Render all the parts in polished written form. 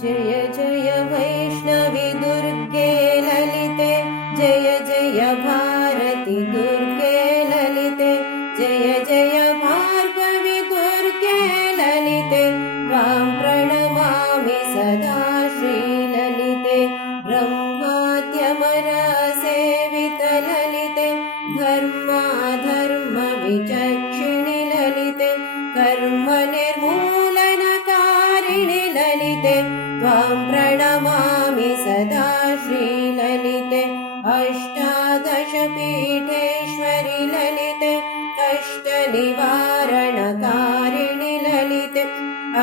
जय जय वैष्णवी दुर्गे ललिते, जय जय भारती दुर्गे ललिते, जय जय भार्गवी दुर्गे ललिते, त्वां प्रणमामि सदा श्रीललिते। ब्रह्माद्यमरसेवितललिते, धर्माधर्मविचक्षिणि ललिते, कर्मनिर्मूलनकारिणि ललिते, त्वां प्रणमामि सदा श्रीललिते। अष्टादशपीठेश्वरि ललिते, कष्टनिवारणकारिणि ललिते,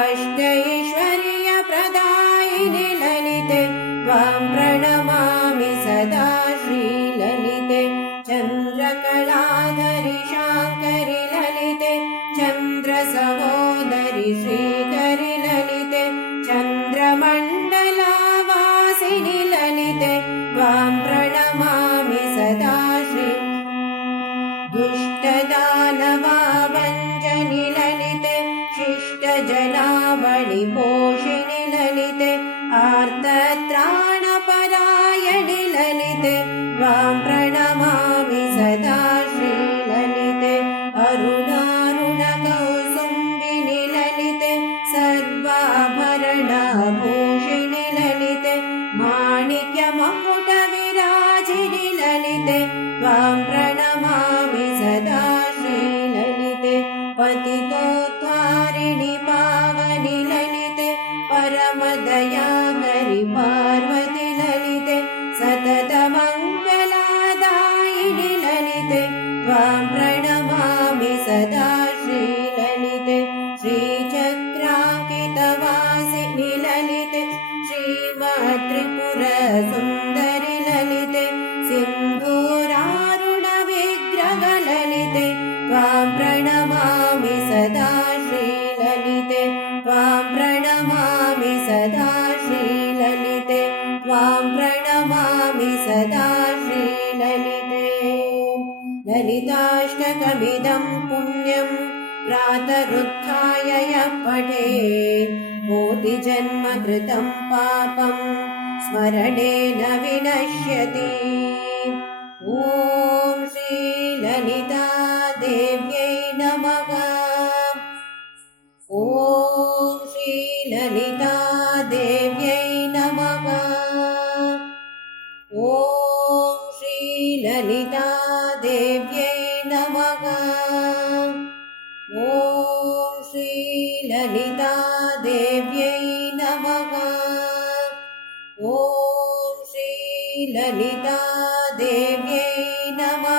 अष्टैश्वर्यप्रदायिनि ललिते, त्वां प्रणमामि सदा श्रीललिते। चन्द्रकलाधरि शाङ्करि ललिते, चन्द्रसहोदरि श्रीकरि ललिते, चन्द्रमण्डलवासिनि ललिते, त्वां प्रणमामि सदा श्री। दुष्टदानवाभञ्जनि ललिते, शिष्टजनावलिपोषिणि ललिते, आर्तत्राणपरायणि ललिते, त्वां प्रणमामि सदा श्रीललिते। अरुणारुणकौसुम्बिनि ललिते, सर्वाभरणभूषिणि ललिते, माणिक्यमकुटविराजिनि ललिते, त्वां प्रणमामि सदा श्रीललिते। पतितोद्धारिणि पावनि ललिते, परमदयाकरि पार्वति ललिते, सततमङ्गलदायिनि ललिते, त्वां प्रणमामि सदा श्रीललिते। श्रीचक्राङ्कितवासिनि ललिते, श्रीमत्त्रिपुरसुन्दरि ललिते, सिन्धूरारुणविग्रहललिते, त्वां प्रणमामि सदा श्रीललिते, त्वां प्रणमामि सदा श्रीललिते, त्वां प्रणमामि सदा श्रीललिते। ललिताष्टकमिदं पुण्यं प्रातरुत्थाय यः पठेत्, कोटिजन्मकृतं पापं स्मरणेन विनश्यति। ॐ श्रीललितादेव्यै नमः। ॐ श्रीललितादेव्यै नमः। ॐ श्रीललितादेव्यै नमः। ॐ श्रीललितादेव्यै नमः। ॐ श्रीललितादेव्यै नमः।